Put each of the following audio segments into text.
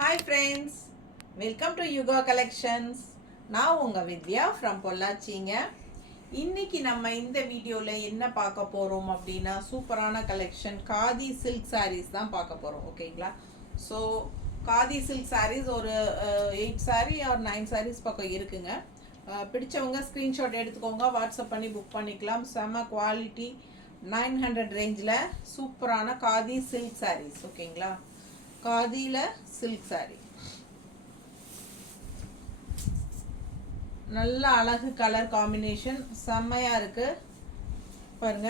Hi friends, welcome to Yuga Collections. நான் உங்க வித்யா from பொள்ளாச்சிங்க. இன்னைக்கு நம்ம இந்த வீடியோல என்ன பார்க்க போறோம் அப்படின்னா சூப்பரான கலெக்ஷன் காதி சில்க் sarees தான் பார்க்க போறோம். ஓகேங்களா? ஸோ காதி சில்க் sarees ஒரு 8 saree or 9 sarees பக்கம் இருக்குங்க. பிடிச்சவங்க ஸ்க்ரீன்ஷாட் எடுத்துக்கோங்க, வாட்ஸ்அப் பண்ணி புக் பண்ணிக்கலாம். செம குவாலிட்டி 900 ரேஞ்சில் சூப்பரான காதி சில்க் sarees. ஓகேங்களா? காதியில் சில்க் saree நல்ல அழகு கலர் காம்பினேஷன் செம்மையாக இருக்குது பாருங்க.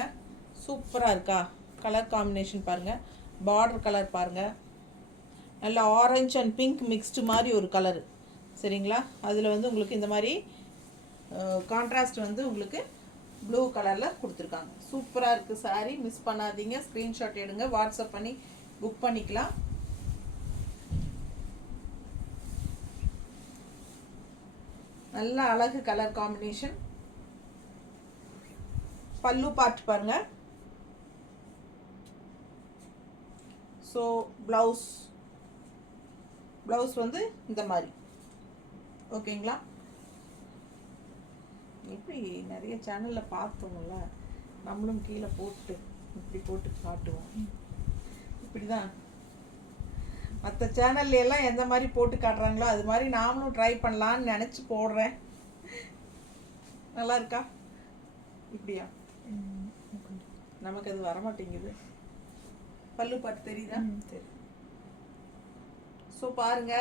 சூப்பராக இருக்கா கலர் காம்பினேஷன் பாருங்க. பார்டர் கலர் பாருங்க, நல்ல ஆரஞ்சு அண்ட் பிங்க் மிக்ஸ்டு மாதிரி ஒரு கலரு. சரிங்களா? அதில் வந்து உங்களுக்கு இந்த மாதிரி கான்ட்ராஸ்ட் வந்து உங்களுக்கு ப்ளூ கலரில் கொடுத்துருக்காங்க. சூப்பராக இருக்குது சாரீ, மிஸ் பண்ணாதீங்க. ஸ்க்ரீன்ஷாட் எடுங்க, வாட்ஸ்அப் பண்ணி புக் பண்ணிக்கலாம். நல்ல அழகு கலர் காம்பினேஷன். பல்லு பார்ட் பாருங்க. ஸோ ப்ளவுஸ் வந்து இந்த மாதிரி. ஓகேங்களா? இப்படி நிறைய சேனலில் பார்த்தோம்ல, நம்மளும் கீழே போட்டு இப்படி போட்டு காட்டுவோம். இப்படி தான் மற்ற சேனல்ல எல்லாம் எந்த மாதிரி போட்டு காட்டுறாங்களோ அது மாதிரி நாமளும் ட்ரை பண்ணலான்னு நினச்சி போடுறேன். நல்லா இருக்கா? இப்படியா? நமக்கு அது வரமாட்டேங்குது. பல்லு பாட்டு தெரியுதா? ஸோ பாருங்க,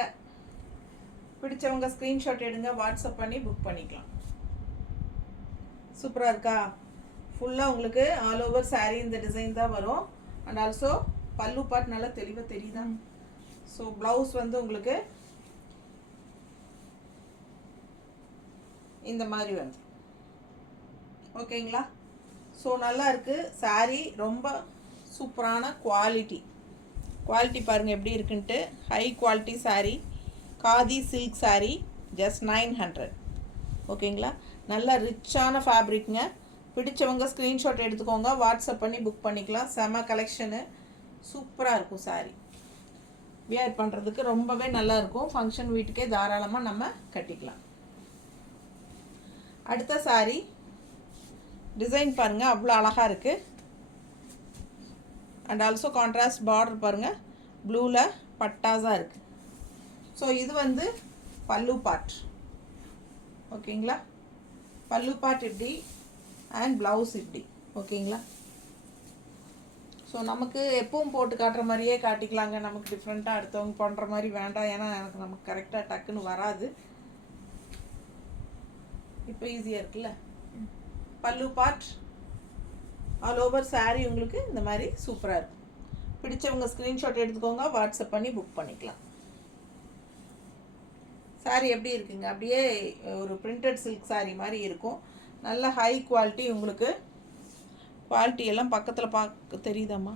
பிடிச்சவங்க ஸ்க்ரீன்ஷாட் எடுங்க, வாட்ஸ்அப் பண்ணி புக் பண்ணிக்கலாம். சூப்பராக இருக்கா? ஃபுல்லாக உங்களுக்கு ஆல் ஓவர் சாரீ இந்த டிசைன் தான் வரும். அண்ட் ஆல்சோ பல்லு பாட்டு நல்லா தெளிவாக தெரியுதா? ஸோ ப்ளவுஸ் வந்து உங்களுக்கு இந்த மாதிரி வந்து ஓகேங்களா? ஸோ நல்லா இருக்குது சாரீ, ரொம்ப சூப்பரான குவாலிட்டி பாருங்கள் எப்படி இருக்குன்ட்டு. High quality sari, khadi silk sari, just 900. ஓகேங்களா? நல்ல ரிச்சான ஃபேப்ரிக்ங்க. பிடிச்சவங்க ஸ்க்ரீன்ஷாட் எடுத்துக்கோங்க, வாட்ஸ்அப் பண்ணி புக் பண்ணிக்கலாம். செம கலெக்ஷனு, சூப்பராக இருக்கும் சாரீ. வியர் பண்ணுறதுக்கு ரொம்பவே நல்லாயிருக்கும். ஃபங்க்ஷன் வீட்டுக்கே தாராளமாக நம்ம கட்டிக்கலாம். அடுத்த சாரீ டிசைன் பாருங்கள், அவ்வளோ அழகாக இருக்குது. அண்ட் ஆல்சோ கான்ட்ராஸ்ட் பார்டர் பாருங்கள், ப்ளூவில் பட்டாஸாக இருக்குது. ஸோ இது வந்து பல்லு பார்ட். ஓகேங்களா? பல்லு பார்ட் இப்படி அண்ட் ப்ளவுஸ் இப்படி. ஓகேங்களா? ஸோ நமக்கு எப்பவும் போட்டு காட்டுற மாதிரியே காட்டிக்கலாங்க. நமக்கு டிஃப்ரெண்ட்டாக அடுத்தவங்க பண்ணுற மாதிரி வேண்டாம். ஏன்னா நமக்கு கரெக்டாக டக்குன்னு வராது. இப்போ ஈஸியாக இருக்குல்ல? பல்லு பார்ட் ஆல் ஓவர் சாரீ உங்களுக்கு இந்த மாதிரி சூப்பராக இருக்கும். பிடிச்சவங்க ஸ்க்ரீன்ஷாட் எடுத்துக்கோங்க, வாட்ஸ்அப் பண்ணி புக் பண்ணிக்கலாம். சாரீ எப்படி இருக்குங்க? அப்படியே ஒரு பிரிண்டட் சில்க் சாரீ மாதிரி இருக்கும். நல்ல ஹை குவாலிட்டி. உங்களுக்கு குவாலிட்டி எல்லாம் பக்கத்தில் பார்க்க தெரியுதாம்மா?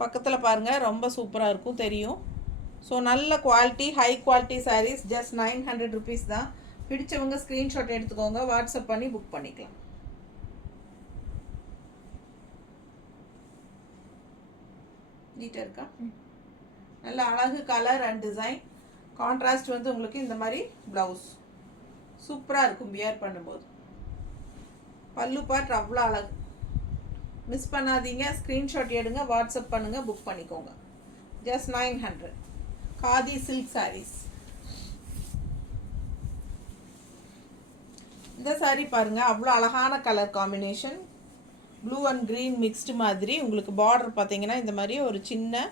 பக்கத்தில் பாருங்கள், ரொம்ப சூப்பராக இருக்கும், தெரியும். ஸோ நல்ல quality, high quality sarees, just 900 rupees தான். பிடிச்சவங்க ஸ்க்ரீன்ஷாட் எடுத்துக்கோங்க, வாட்ஸ்அப் பண்ணி புக் பண்ணிக்கலாம். நீட்டாக இருக்கா? நல்ல அழகு கலர் அண்ட் டிசைன். கான்ட்ராஸ்ட் வந்து உங்களுக்கு இந்த மாதிரி ப்ளவுஸ் சூப்பராக இருக்கும் வியர் பண்ணும்போது. பல்லு பார்ட் அவ்வளோ அழகு, மிஸ் பண்ணாதீங்க. ஸ்க்ரீன்ஷாட் எடுங்க, வாட்ஸ்அப் பண்ணுங்கள், புக் பண்ணிக்கோங்க. Just 900 khadi silk sarees. இந்த சாரீ பாருங்கள், அவ்வளோ அழகான colour combination. Blue and green mixed மாதிரி. உங்களுக்கு பார்டர் பார்த்தீங்கன்னா இந்த மாதிரி ஒரு சின்ன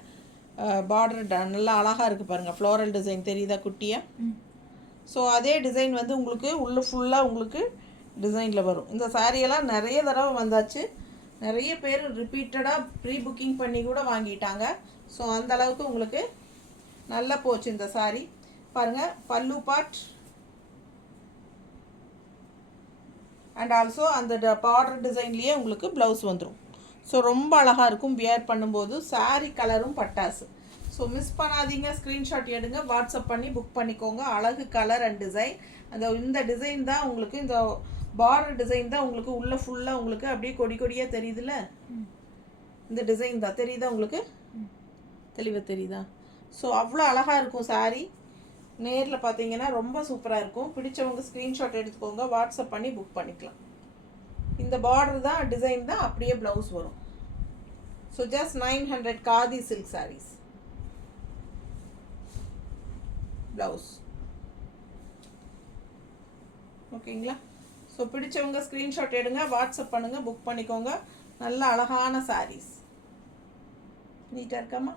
பார்டர் நல்லா அழகாக இருக்குது பாருங்கள். ஃப்ளோரல் டிசைன் தெரியுதா குட்டியாக? ஸோ அதே டிசைன் வந்து உங்களுக்கு உள்ள ஃபுல்லாக உங்களுக்கு டிசைனில் வரும். இந்த சாரியெல்லாம் நிறைய தடவை வந்தாச்சு. நிறைய பேர் ரிப்பீட்டடாக ப்ரீ புக்கிங் பண்ணி கூட வாங்கிட்டாங்க. ஸோ அந்த அளவுக்கு உங்களுக்கு நல்லா போச்சு இந்த சாரீ. பாருங்கள், பல்லு பார்ட் அண்ட் ஆல்சோ அந்த பார்டர் டிசைன்லேயே உங்களுக்கு ப்ளவுஸ் வந்துடும். ஸோ ரொம்ப அழகாக இருக்கும் வியர் பண்ணும்போது. சாரீ கலரும் பட்டாசு. ஸோ மிஸ் பண்ணாதீங்க, ஸ்க்ரீன்ஷாட் எடுங்க, வாட்ஸ்அப் பண்ணி புக் பண்ணிக்கோங்க. அழகு கலர் அண்ட் டிசைன். இந்த டிசைன் தான் உங்களுக்கு, இந்த பார்டர் டிசைன் தான் உங்களுக்கு உள்ள ஃபுல்லாக உங்களுக்கு அப்படியே கொடி கொடியாக தெரியுதுல்ல? இந்த டிசைன் தான் தெரியுதா உங்களுக்கு? தெளிவாக தெரியுதா? ஸோ அவ்வளோ அழகாக இருக்கும் சாரீ. நேரில் பார்த்தீங்கன்னா ரொம்ப சூப்பராக இருக்கும். பிடிச்சவங்க ஸ்க்ரீன்ஷாட் எடுத்துக்கோங்க, வாட்ஸ்அப் பண்ணி புக் பண்ணிக்கலாம். இந்த பார்டர் தான் டிசைன் தான் அப்படியே ப்ளவுஸ் வரும். So just 900 khadi silk sarees blouse. ஓகேங்களா? ஸோ பிடிச்சவங்க ஸ்க்ரீன்ஷாட் எடுங்க, வாட்ஸ்அப் பண்ணுங்கள், புக் பண்ணிக்கோங்க. நல்ல அழகான சாரீஸ். நீட்டாக இருக்காமா?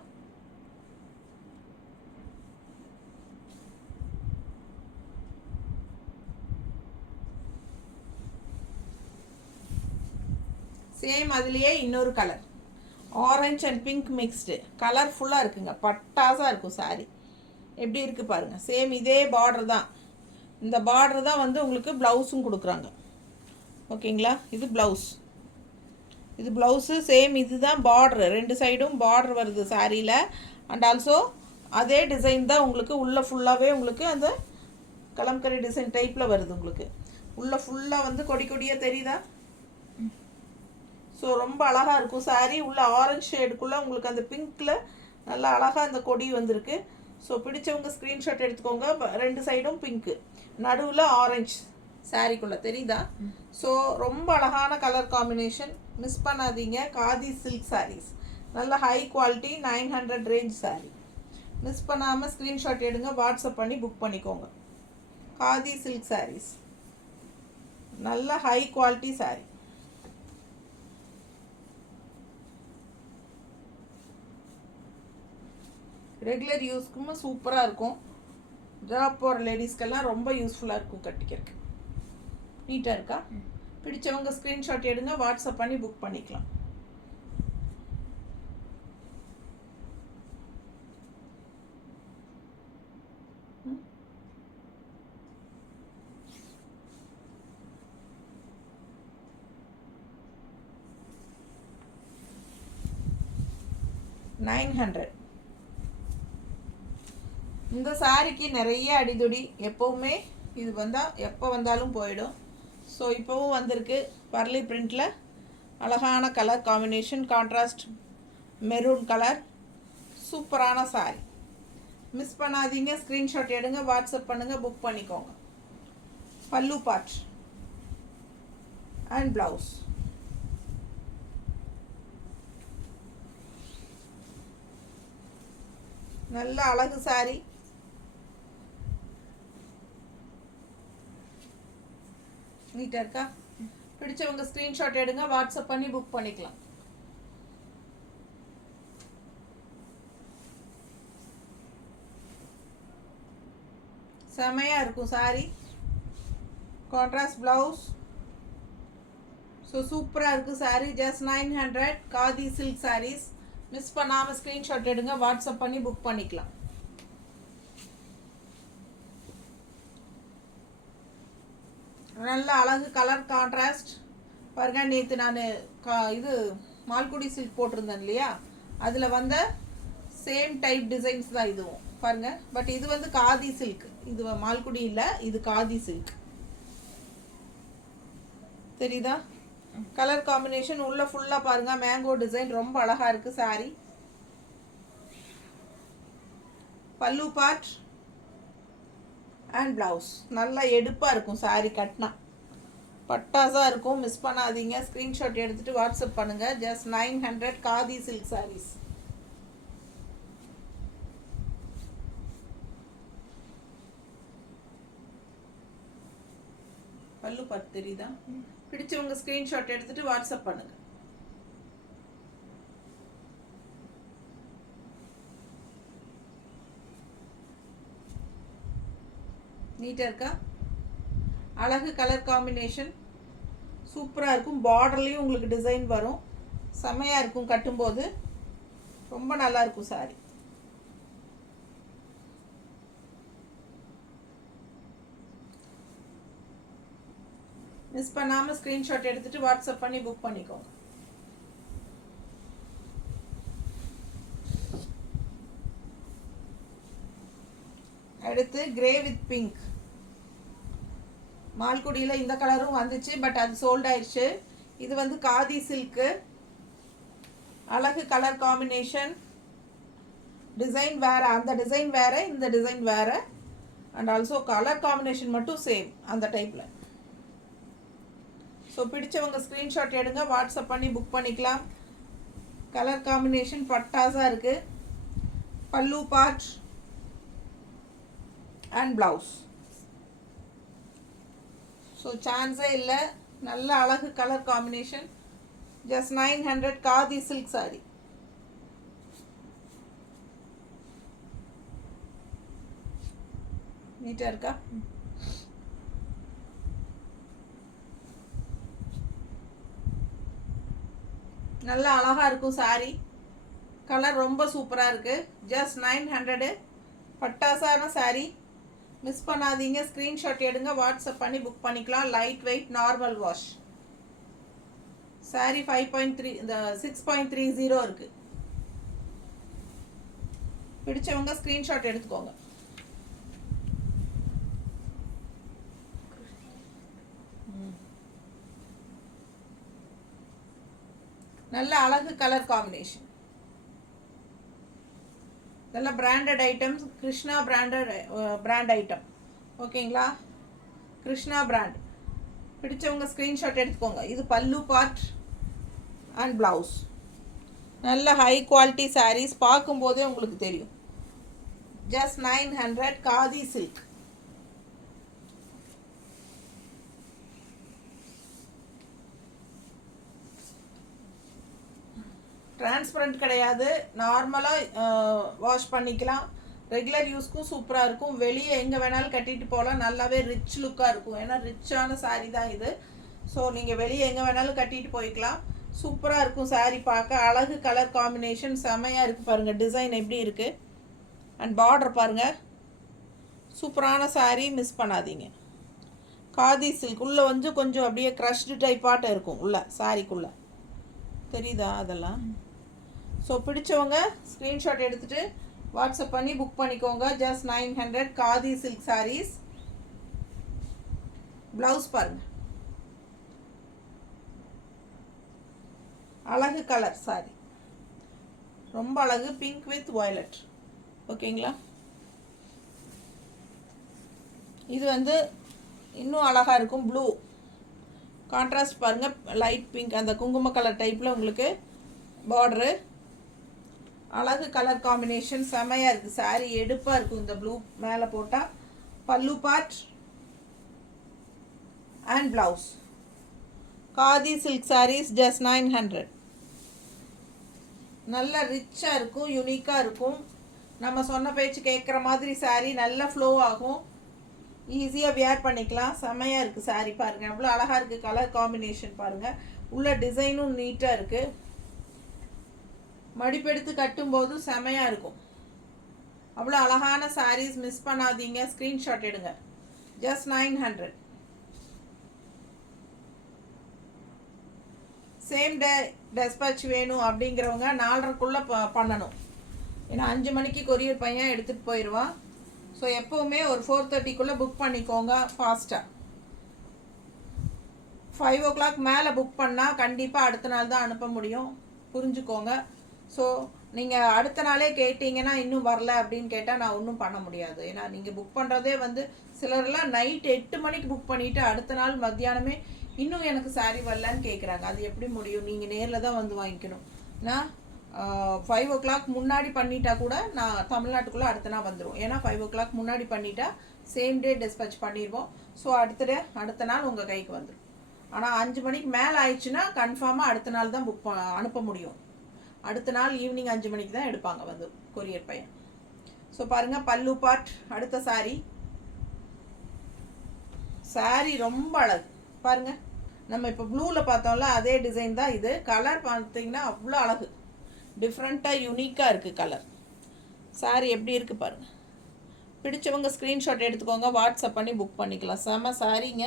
சேம் அதுலேயே இன்னொரு colour, orange and pink mixed, கலர்ஃபுல்லாக இருக்குங்க. பட்டாசாக இருக்கும் சாரீ. எப்படி இருக்குது பாருங்கள். சேம் இதே பார்டர் தான். இந்த பார்டர் தான் வந்து உங்களுக்கு ப்ளவுஸும் கொடுக்குறாங்க. ஓகேங்களா? இது ப்ளவுஸ், இது ப்ளவுஸு. சேம் இது தான் பார்ட்ரு, 2 சைடும் பார்டர் வருது சாரியில். அண்ட் ஆல்சோ அதே டிசைன் தான் உங்களுக்கு உள்ளே ஃபுல்லாகவே உங்களுக்கு அந்த கலம்கரி டிசைன் டைப்பில் வருது. உங்களுக்கு உள்ளே ஃபுல்லாக வந்து கொடி கொடியாக தெரியுதா? ஸோ ரொம்ப அழகாக இருக்கும் சாரீ. உள்ள ஆரஞ்சு ஷேடுக்குள்ளே உங்களுக்கு அந்த பிங்க்கில் நல்லா அழகாக அந்த கொடி வந்திருக்கு. ஸோ பிடிச்சவங்க ஸ்க்ரீன்ஷாட் எடுத்துக்கோங்க. 2 சைடும் பிங்க்கு, நடுவில் ஆரஞ்சு சாரீக்குள்ளே தெரியுதா? ஸோ ரொம்ப அழகான கலர் காம்பினேஷன், மிஸ் பண்ணாதீங்க. காதி சில்க் சாரீஸ், நல்ல high quality, 900 range sari. Miss பண்ணாமல் ஸ்க்ரீன்ஷாட் எடுங்க, வாட்ஸ்அப் பண்ணி புக் பண்ணிக்கோங்க. காதி சில்க் சாரீஸ், நல்ல ஹை குவாலிட்டி சாரீ. ரெகுலர் யூஸ்க்கும் சூப்பராக இருக்கும். ஜாப் போகிற லேடிஸ்க்கெல்லாம் ரொம்ப யூஸ்ஃபுல்லாக இருக்கும் கட்டிக்கிறதுக்கு. நீட்டாக இருக்கா? பிடிச்சவங்க ஸ்க்ரீன்ஷாட் எடுங்க, வாட்ஸ்அப் பண்ணி புக் பண்ணிக்கலாம். $900. இந்த சாரிக்கு நிறைய அடிதொடி. எப்போவுமே இது வந்தால் எப்போ வந்தாலும் போயிடும். ஸோ இப்போவும் வந்திருக்கு பர்லி பிரிண்டில். அழகான colour combination, contrast maroon colour, சூப்பரான சாரி. மிஸ் பண்ணாதீங்க, ஸ்க்ரீன்ஷாட் எடுங்க, வாட்ஸ்அப் பண்ணுங்கள், புக் பண்ணிக்கோங்க. Pallu part and blouse. நல்ல அழகு சாரி. நீட்டாக இருக்கா? பிடிச்சவங்க ஸ்க்ரீன்ஷாட் எடுங்க, வாட்ஸ்அப் பண்ணி புக் பண்ணிக்கலாம். செமையாக இருக்கும் சாரி. Contrast blouse. ஸோ சூப்பராக இருக்குது saree. Just 900 khadi silk sarees. Miss பண்ணாமல் ஸ்க்ரீன்ஷாட் எடுங்க, வாட்ஸ்அப் பண்ணி புக் பண்ணிக்கலாம். நல்ல அழகு கலர் கான்ட்ராஸ்ட் பாருங்க. நேற்று நான் இது மால்குடி சில்க் போட்டிருந்தேன் இல்லையா, அதில் வந்த சேம் டைப் டிசைன்ஸ் தான் இதுவும் பாருங்க. பட் இது வந்து காதி சில்க், இது மால்குடி இல்லை, இது காதி சில்க். தெரியுதா? கலர் காம்பினேஷன் உள்ள ஃபுல்லாக பாருங்க, மேங்கோ டிசைன் ரொம்ப அழகாக இருக்குது சாரி. பல்லு பார்ட் அண்ட் ப்ளவுஸ். நல்லா எடுப்பாக இருக்கும் சாரி, கட்டினா பட்டாசாக இருக்கும். மிஸ் பண்ணாதீங்க, ஸ்க்ரீன்ஷாட் எடுத்துகிட்டு வாட்ஸ்அப் பண்ணுங்கள். Just 900 khadi silk sarees. Pallu part தெரியுதா? பிடிச்சவங்க ஸ்க்ரீன்ஷாட் எடுத்துகிட்டு வாட்ஸ்அப் பண்ணுங்கள். நீட்டாக இருக்கா? அழகு கலர் காம்பினேஷன் சூப்பராக இருக்கும். பார்டர்லேயும் உங்களுக்கு டிசைன் வரும், செமையாக இருக்கும். கட்டும்போது ரொம்ப நல்லா இருக்கும் சாரி. மிஸ் பண்ணாமல் ஸ்க்ரீன்ஷாட் எடுத்துகிட்டு வாட்ஸ்அப் பண்ணி புக் பண்ணிக்கோங்க. அடுத்து கிரே வித் பிங்க். மால்குடியில் இந்த கலரும் வந்துச்சு, பட் அது சோல்ட் ஆயிடுச்சு. இது வந்து காதி சில்க்கு. அழகு கலர் காம்பினேஷன், டிசைன் வேறு, அந்த டிசைன் வேறு, இந்த டிசைன் வேறு. அண்ட் ஆல்சோ கலர் காம்பினேஷன் மட்டும் சேம் அந்த டைப்பில். ஸோ பிடிச்சவங்க ஸ்க்ரீன்ஷாட் எடுங்க, வாட்ஸ்அப் பண்ணி புக் பண்ணிக்கலாம். கலர் காம்பினேஷன் பட்டாஸாக இருக்குது. பல்லு பார்ட் அண்ட் ப்ளவுஸ். ஸோ சான்ஸே இல்லை, நல்ல அழகு colour combination. Just 900 khadi silk sorry. நீட்டாக இருக்கா? நல்லா அழகாக இருக்கும் சாரி. கலர் ரொம்ப சூப்பராக இருக்குது. ஜஸ்ட் 900 பட்டாசான சாரி. மிஸ் பண்ணாதீங்க, ஸ்க்ரீன்ஷாட் எடுங்க, வாட்ஸ்அப் பண்ணி புக் பண்ணிக்கலாம். Light weight, normal wash. Sari 5.3 இந்த 6.30 இருக்குது. பிடிச்சவங்க ஸ்க்ரீன்ஷாட் எடுத்துக்கோங்க. நல்ல அழகு கலர் காம்பினேஷன். நல்ல branded items, Krishna brand item. ஓகேங்களா? கிருஷ்ணா பிராண்ட். பிடிச்சவங்க ஸ்க்ரீன்ஷாட் எடுத்துக்கோங்க. இது பல்லு பார்ட் அண்ட் ப்ளவுஸ். நல்ல ஹை குவாலிட்டி சாரீஸ், பார்க்கும்போதே உங்களுக்கு தெரியும். Just 900 khadi silk. டிரான்ஸ்பரண்ட் கிடையாது, நார்மலாக வாஷ் பண்ணிக்கலாம். ரெகுலர் யூஸ்க்கும் சூப்பராக இருக்கும். வெளியே எங்கே வேணாலும் கட்டிட்டு போகலாம். நல்லாவே ரிச் லுக்காக இருக்கும். ஏன்னா ரிச்சான சாரீ தான் இது. ஸோ நீங்கள் வெளியே எங்கே வேணாலும் கட்டிட்டு போய்க்கலாம். சூப்பராக இருக்கும் சாரீ பார்க்க. அழகு கலர் காம்பினேஷன் செமையாக இருக்குது பாருங்கள். டிசைன் எப்படி இருக்குது அண்ட் பார்டர் பாருங்கள். சூப்பரான சாரீ, மிஸ் பண்ணாதீங்க. காதி சில்க். உள்ளே வந்து கொஞ்சம் அப்படியே க்ரஷ்டு டைப்பாட்டம் இருக்கும் உள்ள சாரீக்குள்ளே. தெரியுதா அதெல்லாம்? ஸோ பிடிச்சவங்க ஸ்க்ரீன்ஷாட் எடுத்துகிட்டு வாட்ஸ்அப் பண்ணி புக் பண்ணிக்கோங்க. Just 900 khadi silk sarees. Blouse பாருங்கள், அழகு கலர் சாரி, ரொம்ப அழகு. Pink with violet. ஓகேங்களா? இது வந்து இன்னும் அழகாக இருக்கும். ப்ளூ கான்ட்ராஸ்ட் பாருங்கள். லைட் பிங்க், அந்த குங்கும கலர் டைப்பில் உங்களுக்கு பார்டரு. அழகு கலர் காம்பினேஷன் செமையாக இருக்குது. சாரீ எடுப்பாக இருக்கும் இந்த ப்ளூ மேலே போட்டால். Pallu part and blouse. Khadi silk sarees just 900. நல்ல ரிச்சாக இருக்கும், யூனிக்காக இருக்கும். நம்ம சொன்ன பேச்சு கேட்குற மாதிரி சாரீ. நல்ல ஃப்ளோ ஆகும், ஈஸியாக வியர் பண்ணிக்கலாம். செமையாக இருக்குது சாரீ பாருங்கள். அவ்வளோ அழகாக இருக்குது கலர் காம்பினேஷன் பாருங்கள். உள்ள டிசைனும் நீட்டாக இருக்குது. மடிப்பெடுத்து கட்டும்போது செமையாக இருக்கும். அவ்வளோ அழகான சாரீஸ், மிஸ் பண்ணாதீங்க. ஸ்க்ரீன்ஷாட் எடுங்க. ஜஸ்ட் 900. சேம் டே டெஸ்பேட்ச் வேணும் அப்படிங்கிறவங்க 4:30க்குள்ளே பண்ணணும். ஏன்னா 5 மணிக்கு கொரியர் பையன் எடுத்துகிட்டு போயிடுவான். ஸோ எப்போவுமே ஒரு 4:30க்குள்ளே புக் பண்ணிக்கோங்க ஃபாஸ்ட்டாக. 5 o'clock மேலே புக் பண்ணால் கண்டிப்பாக அடுத்த நாள் தான் அனுப்ப முடியும், புரிஞ்சுக்கோங்க. ஸோ நீங்கள் அடுத்த நாளே கேட்டிங்கன்னா இன்னும் வரல அப்படின்னு கேட்டால் நான் ஒன்றும் பண்ண முடியாது. ஏன்னா நீங்கள் புக் பண்ணுறதே வந்து சிலர்லாம் நைட் 8 மணிக்கு புக் பண்ணிவிட்டு அடுத்த நாள் மத்தியானமே இன்னும் எனக்கு சாரீ வரலன்னு கேட்குறாங்க. அது எப்படி முடியும்? நீங்கள் நேரில் தான் வந்து வாங்கிக்கணும். நான் 5 o'clock முன்னாடி பண்ணிட்டா கூட நான் தமிழ்நாட்டுக்குள்ளே அடுத்த நாள் வந்துடும். ஏன்னா 5 o'clock முன்னாடி பண்ணிட்டா சேம் டே டிஸ்பேச் பண்ணிடுவோம். ஸோ அடுத்த நாள் உங்கள் கைக்கு வந்துடும். ஆனால் 5 மணிக்கு மேலே ஆயிடுச்சுன்னா கன்ஃபார்மாக அடுத்த நாள் தான் புக் அனுப்ப முடியும். அடுத்த நாள் ஈவினிங் 5 மணிக்கு தான் எடுப்பாங்க வந்து கொரியர் பையன். ஸோ பாருங்கள், பல்லு பார்ட். அடுத்த சாரீ ரொம்ப அழகு பாருங்கள். நம்ம இப்போ ப்ளூவில் பார்த்தோம்ல அதே டிசைன் தான் இது. கலர் பார்த்தீங்கன்னா அவ்வளோ அழகு, டிஃப்ரெண்ட்டாக யூனிக்காக இருக்குது கலர். சாரீ எப்படி இருக்குது பாருங்கள். பிடிச்சவங்க ஸ்க்ரீன்ஷாட் எடுத்துக்கோங்க, வாட்ஸ்அப் பண்ணி புக் பண்ணிக்கலாம். செம சாரீங்க,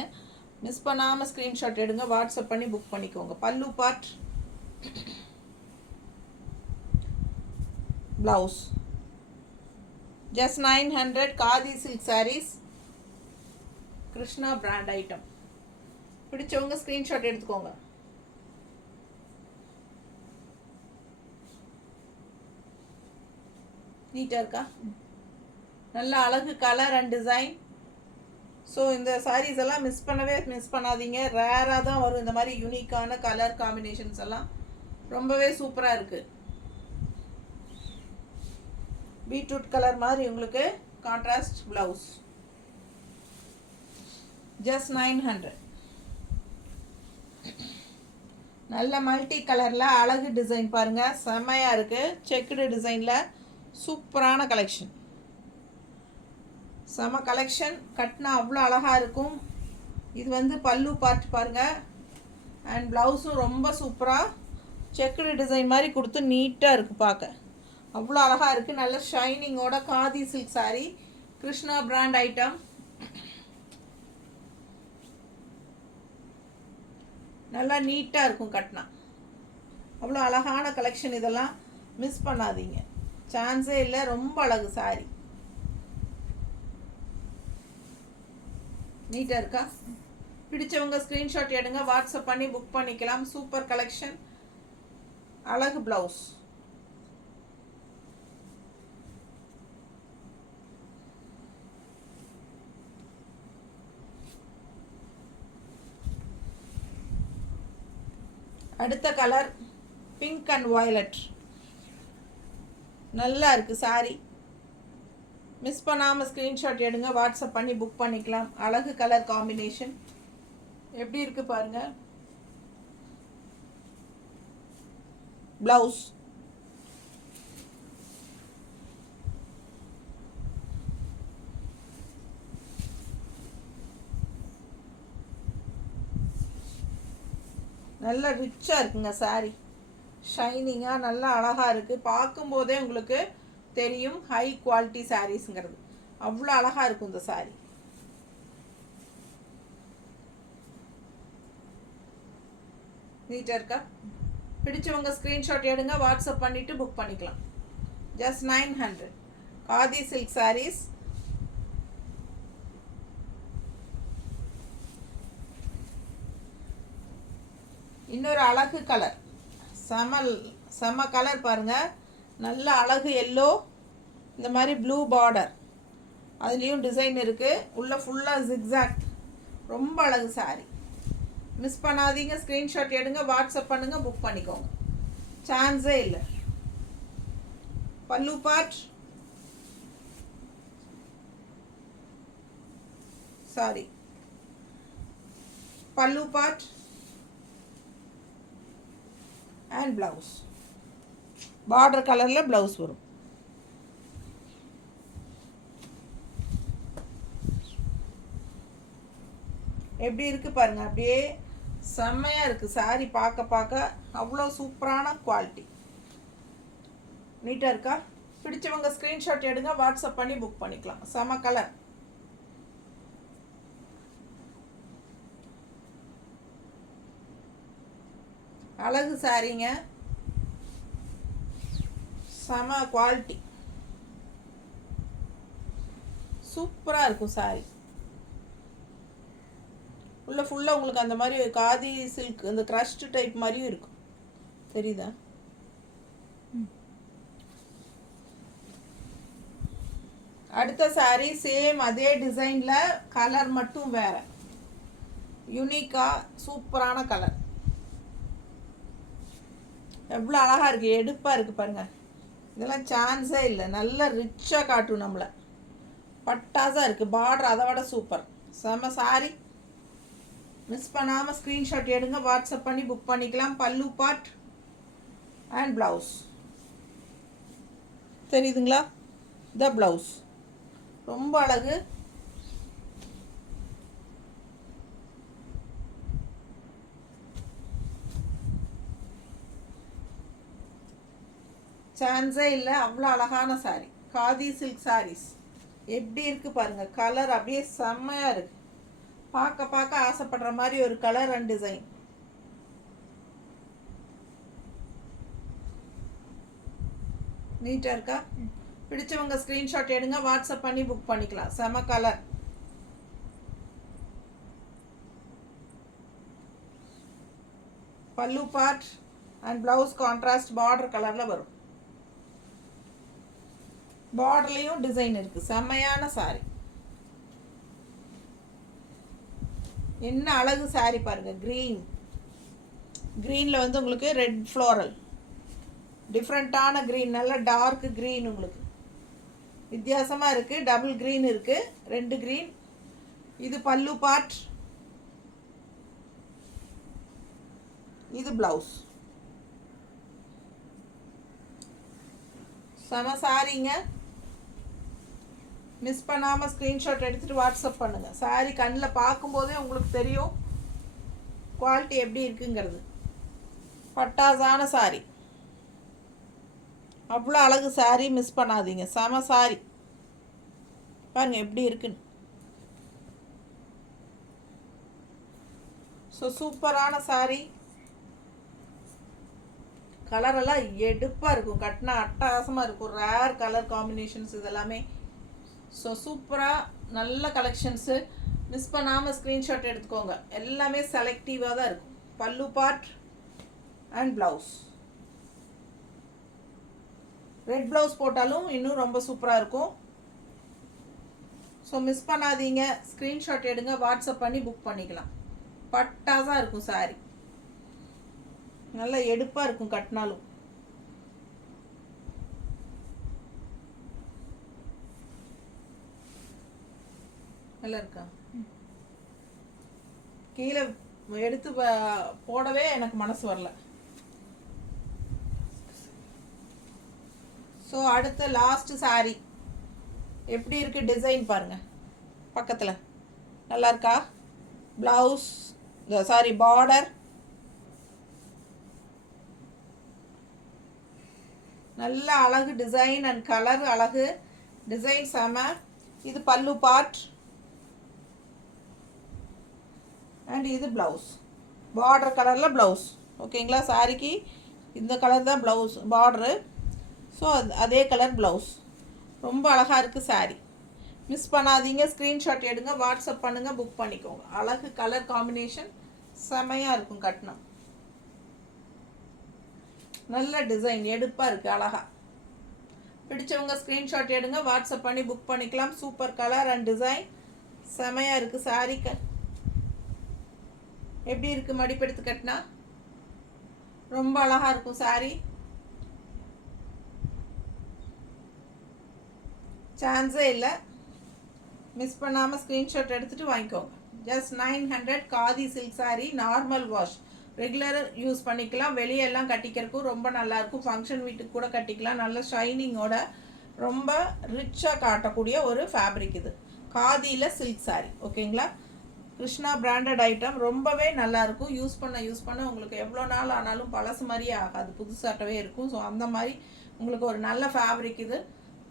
மிஸ் பண்ணாமல் ஸ்க்ரீன்ஷாட் எடுங்க, வாட்ஸ்அப் பண்ணி புக் பண்ணிக்கோங்க. Pallu part, blouse. Just 900 khadi silk sarees. Krishna brand item. பிடிச்சவங்க ஸ்க்ரீன்ஷாட் எடுத்துக்கோங்க. நீட்டாக இருக்கா? நல்ல அழகு கலர் அண்ட் டிசைன். ஸோ இந்த சாரீஸ் எல்லாம் மிஸ் பண்ணாதீங்க. ரேராக தான் வரும் இந்த மாதிரி யூனிக்கான கலர் காம்பினேஷன்ஸ் எல்லாம். ரொம்பவே சூப்பராக இருக்குது. பீட்ரூட் கலர் மாதிரி உங்களுக்கு கான்ட்ராஸ்ட் ப்ளவுஸ். ஜஸ்ட் 900. நல்ல மல்டி கலரில் அழகு டிசைன் பாருங்கள், செம்மையாக இருக்குது. செக்குடு டிசைனில் சூப்பரான கலெக்ஷன். செம கலெக்ஷன். கட்டினா அவ்வளோ அழகாக இருக்கும். இது வந்து பல்லு பார்ட் பாருங்கள். அண்ட் ப்ளவுஸும் ரொம்ப சூப்பராக செக்குடு டிசைன் மாதிரி கொடுத்து நீட்டாக இருக்குது பார்க்க. அவ்வளோ அழகாக இருக்குது. நல்ல ஷைனிங்கோட khadi silk sari. Krishna brand item. நல்லா நீட்டாக இருக்கும் கட்டினா. அவ்வளோ அழகான கலெக்ஷன். இதெல்லாம் மிஸ் பண்ணாதீங்க, சான்ஸே இல்லை. ரொம்ப அழகு சாரி. நீட்டாக இருக்கா? பிடிச்சவங்க ஸ்க்ரீன்ஷாட் எடுங்க, வாட்ஸ்அப் பண்ணி புக் பண்ணிக்கலாம். Super collection. அழகு ப்ளவுஸ். அடுத்த கலர் பிங்க் அண்ட் வயலட். நல்லா இருக்குது சாரி. மிஸ் பண்ணாமல் ஸ்க்ரீன்ஷாட் எடுங்க, வாட்ஸ்அப் பண்ணி புக் பண்ணிக்கலாம். அழகு கலர் காம்பினேஷன். எப்படி இருக்குது பாருங்கள். ப்ளவுஸ் நல்லா ரிச்சாக இருக்குங்க சாரி. ஷைனிங்காக நல்லா அழகாக இருக்குது. பார்க்கும்போதே உங்களுக்கு தெரியும் ஹை குவாலிட்டி சாரீஸுங்கிறது. அவ்வளோ அழகாக இருக்கும் இந்த சாரி. நீட்டாக இருக்கா? பிடிச்சவங்க ஸ்க்ரீன்ஷாட் எடுங்க, வாட்ஸ்அப் பண்ணிவிட்டு புக் பண்ணிக்கலாம். ஜஸ்ட் 900. காதி சில்க் சாரீஸ். இன்னொரு அழகு கலர். செம கலர் பாருங்கள். நல்ல அழகு எல்லோ. இந்த மாதிரி ப்ளூ பார்டர், அதுலேயும் டிசைன் இருக்குது. உள்ளே ஃபுல்லாக ஜிக்ஸாக். ரொம்ப அழகு சாரி. மிஸ் பண்ணாதீங்க, ஸ்க்ரீன்ஷாட் எடுங்க, வாட்ஸ்அப் பண்ணுங்கள், புக் பண்ணிக்கோங்க. சான்ஸே இல்லை. பல்லு பார்ட். சாரி, பல்லு பார்ட் அண்ட் ப்ளவுஸ். பார்டர் கலரில் ப்ளவுஸ் வரும். எப்படி இருக்குது பாருங்கள். அப்படியே செம்மையாக இருக்குது சாரி. பார்க்க அவ்வளோ சூப்பரான குவாலிட்டி. நீட்டாக இருக்கா? பிடிச்சவங்க ஸ்க்ரீன்ஷாட் எடுங்க, வாட்ஸ்அப் பண்ணி புக் பண்ணிக்கலாம். செம கலர். அழகு சாரீங்க. செம குவாலிட்டி. சூப்பராக இருக்கும் சாரி. உள்ள ஃபுல்லாக உங்களுக்கு அந்த மாதிரி காதி சில்க், இந்த க்ரஷ்டு டைப் மாதிரியும் இருக்கும். தெரியுதா? அடுத்த சாரி சேம் அதே டிசைனில், கலர் மட்டும் வேறு. யூனிக்காக சூப்பரான கலர். எவ்வளோ அழகாக இருக்குது, எடுப்பாக இருக்குது பாருங்கள். இதெல்லாம் சான்ஸே இல்லை. நல்லா ரிச்சாக காட்டும் நம்மளை. பட்டாசாக இருக்குது. பார்டர் அதை விட சூப்பர். செம சாரி. மிஸ் பண்ணாமல் ஸ்க்ரீன்ஷாட் எடுங்க, வாட்ஸ்அப் பண்ணி புக் பண்ணிக்கலாம். பல்லு பார்ட் அண்ட் ப்ளவுஸ். தெரியுதுங்களா? த ப்ளவுஸ் ரொம்ப அழகு. சான்ஸே இல்லை. அவ்வளோ அழகான சாரி. காதி சில்க் சாரீஸ். எப்படி இருக்குது பாருங்கள். கலர் அப்படியே செம்மையாக இருக்குது. பார்க்க ஆசைப்படுற மாதிரி ஒரு கலர் அண்ட் டிசைன். நீட்டாக இருக்கா? பிடிச்சவங்க ஸ்க்ரீன்ஷாட் எடுங்க, வாட்ஸ்அப் பண்ணி புக் பண்ணிக்கலாம். செம கலர். பல்லு part and blouse contrast border கலரில் வரும். பார்டர்லேயும் டிசைன் இருக்குது. செம்மையான சாரி. என்ன அழகு சாரி பாருங்கள். க்ரீனில் வந்து உங்களுக்கு ரெட் ஃப்ளோரல், டிஃப்ரெண்ட்டான க்ரீன், நல்ல டார்க் க்ரீன், உங்களுக்கு வித்தியாசமாக இருக்குது. டபுள் க்ரீன் இருக்குது, 2 க்ரீன். இது பல்லு பார்ட், இது ப்ளவுஸ். செம சாரிங்க. மிஸ் பண்ணாமல் ஸ்க்ரீன்ஷாட் எடுத்துகிட்டு வாட்ஸ்அப் பண்ணுங்கள். சாரி கண்ணில் பார்க்கும்போதே உங்களுக்கு தெரியும் குவாலிட்டி எப்படி இருக்குங்கிறது. பட்டாசான சாரி, அவ்வளோ அழகு சாரி. மிஸ் பண்ணாதீங்க. செம சாரி பாருங்கள் எப்படி இருக்குன்னு. ஸோ சூப்பரான சாரி. கலரெல்லாம் எடுப்பாக இருக்கும், கட்டினா அட்டகாசமாக இருக்கும். ரேர் கலர் காம்பினேஷன்ஸ் இதெல்லாமே. ஸோ சூப்பராக நல்ல கலெக்ஷன்ஸு. மிஸ் பண்ணாமல் ஸ்க்ரீன்ஷாட் எடுத்துக்கோங்க. எல்லாமே செலக்டிவாக தான் இருக்கும். பல்லு part and blouse. Red blouse போட்டாலும் இன்னும் ரொம்ப சூப்பராக இருக்கும். ஸோ மிஸ் பண்ணாதீங்க. ஸ்க்ரீன்ஷாட் எடுங்க, வாட்ஸ்அப் பண்ணி புக் பண்ணிக்கலாம். பட்டாசாக இருக்கும் சாரி. நல்லா எடுப்பாக இருக்கும் கட்டினாலும். நல்லா இருக்கா? கீழே எடுத்து போடவே எனக்கு மனசு வரல. ஸோ அடுத்த லாஸ்ட் சாரி எப்படி இருக்குது டிசைன் பாருங்கள். பக்கத்தில் நல்லா இருக்கா? ப்ளவுஸ், சாரி பார்டர், நல்ல அழகு டிசைன் அண்ட் கலர் அழகு. டிசைன் செம. இது பல்லு பார்ட் அண்ட் இது ப்ளவுஸ். பார்டர் கலரில் ப்ளவுஸ். ஓகேங்களா? சாரிக்கு இந்த கலர் தான் ப்ளவுஸ் பார்டரு. ஸோ அதே கலர் ப்ளவுஸ். ரொம்ப அழகாக இருக்குது சாரி. மிஸ் பண்ணாதீங்க. ஸ்க்ரீன்ஷாட் எடுங்க, வாட்ஸ்அப் பண்ணுங்கள், புக் பண்ணிக்கோங்க. அழகு கலர் காம்பினேஷன் செமையாக இருக்கும் கட்டினா. நல்ல டிசைன் எடுப்பாக இருக்குது அழகாக. பிடிச்சவங்க ஸ்க்ரீன்ஷாட் எடுங்க, வாட்ஸ்அப் பண்ணி புக் பண்ணிக்கலாம். சூப்பர் கலர் அண்ட் டிசைன் செமையாக இருக்குது சாரி. எப்படி இருக்குது மடிப்பெடுத்து கட்டினா? ரொம்ப அழகாக இருக்கும் சாரி. சான்ஸே இல்லை. மிஸ் பண்ணாமல் ஸ்க்ரீன்ஷாட் எடுத்துகிட்டு வாங்கிக்கோங்க. Just 900 khadi silk sorry. Normal wash, regular use பண்ணிக்கலாம். வெளியெல்லாம் கட்டிக்கிறதுக்கும் ரொம்ப நல்லாயிருக்கும். ஃபங்க்ஷன் வீட்டுக்கு கூட கட்டிக்கலாம். நல்ல ஷைனிங்கோட ரொம்ப ரிச்சாக காட்டக்கூடிய ஒரு ஃபேப்ரிக் இது. காதியில் சில்க் சாரி. ஓகேங்களா? Krishna branded item. ரொம்பவே நல்லாயிருக்கும். யூஸ் பண்ண உங்களுக்கு எவ்வளோ நாள் ஆனாலும் பழசு மாதிரியே ஆகாது, புதுசாட்டவே இருக்கும். ஸோ அந்த மாதிரி உங்களுக்கு ஒரு நல்ல ஃபேப்ரிக் இது.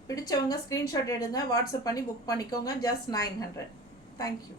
பிடிச்சவங்க ஸ்க்ரீன்ஷாட் எடுங்க, வாட்ஸ்அப் பண்ணி புக் பண்ணிக்கோங்க. ஜஸ்ட் 900. தேங்க்யூ.